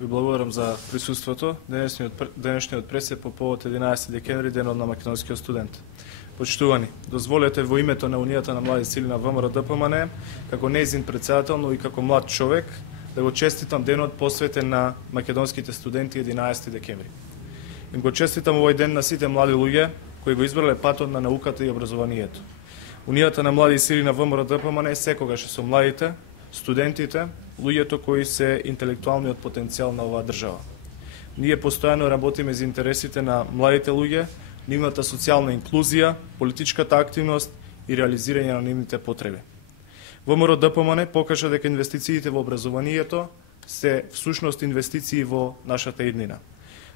ви благодарам за присуството. Денешниот пресед по повод 11 декември, денот на македонскиот студент. Почитувани, дозволете во името на Унијата на млади сили на ВМРО ДПМН, како нејзин председател, но и како млад човек, да го честитам денот посветен на македонските студенти 11 декември. Им го честитам овој ден на сите млади луѓе кои го избрале патот на науката и образованието. Унијата на млади сили на ВМРО ДПМН секогаш со младите, студентите, луѓето кои се интелектуалниот потенцијал на оваа држава. Ние постојано работиме за интересите на младите луѓе, нивната социјална инклузија, политичката активност и реализирање на нивните потреби. ВМРО ДПМН покажа дека инвестициите во образованието се всушност инвестиции во нашата иднина.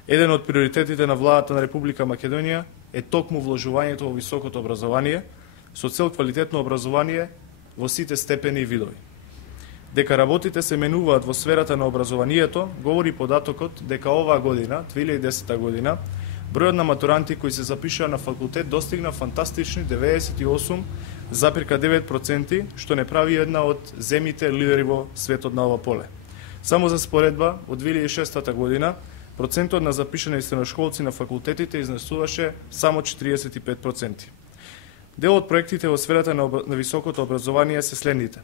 Еден од приоритетите на владата на Република Македонија е токму вложувањето во високото образование, со цел квалитетно образование во сите степени и видови. Дека работите се менуваат во сферата на образованието, говори податокот дека оваа година, 2010 година, бројот на матуранти кои се запишаа на факултет достигна фантастични 98,9%, што не прави една од земјите лидери во светот на ова поле. Само за споредба, од 2006 година, процентот на запишани средношколци на факултетите изнесуваше само 45%. Дел од проектите во сферата на високото образование се следните: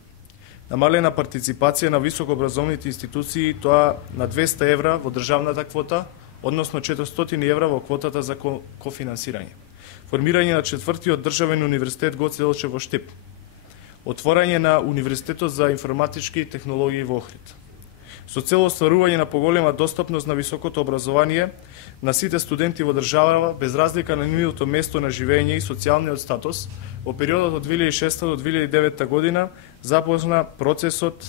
намалена партиципација на високообразовните институции, тоа на 200 евра во државната квота, односно 400 евра во квотата за кофинансирање. Формирање на четвртиот државен универзитет Гоце Делчев во Штип. Отворање на Универзитетот за информатички технологии во Охрид. Со цел остварување на поголема достапност на високото образование на сите студенти во држава, без разлика на нивното место на живење и социјалниот статус, во периодот од 2006 до 2009 година започна процесот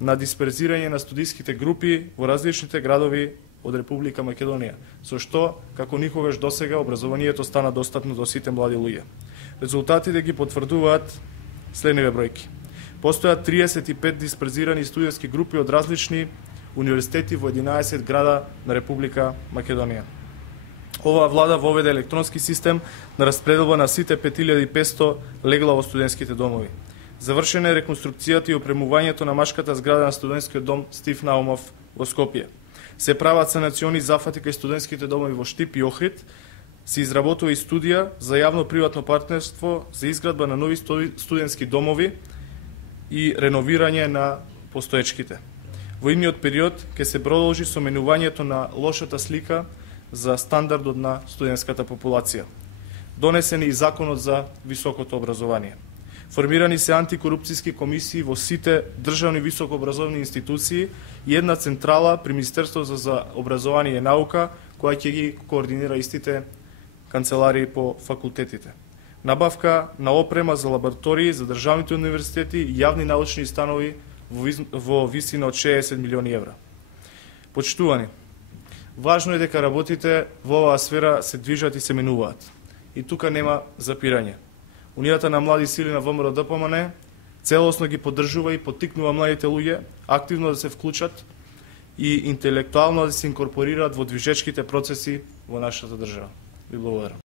на дисперзирање на студиските групи во различните градови од Република Македонија, со што, како никогаш досега, образованието стана достапно до сите млади луѓе. Резултатите ги потврдуваат следниве бројки. Постојат 35 дисперзирани студентски групи од различни универзитети во 11 града на Република Македонија. Оваа влада воведе електронски систем на распределба на сите 5500 легла во студентските домови. Завршена е реконструкцијата и опремувањето на машката зграда на студентскиот дом Стив Наумов во Скопје. Се прават санациони зафати кај студентските домови во Штип и Охрид. Се изработува и студија за јавно-приватно партнерство за изградба на нови студентски домови и реновирање на постоечките. Во идниот период ќе се продолжи со менувањето на лошата слика за стандардот на студентската популација. Донесен е и законот за високото образование. Формирани се антикорупцијски комисии во сите државни високообразовни институции и една централа при Министерството за образование и наука, која ќе ги координира истите канцеларии по факултетите. Набавка на опрема за лаборатории за државните универзитети и јавни научни станови во висина од 60 милиони евра. Почитувани, важно е дека работите во оваа сфера се движат и се менуваат. И тука нема запирање. Унијата на млади сили на ВМРО ДПМН целосно ги поддржува и поттикнува младите луѓе активно да се вклучат и интелектуално да се инкорпорираат во движечките процеси во нашата држава. Ви благодарам.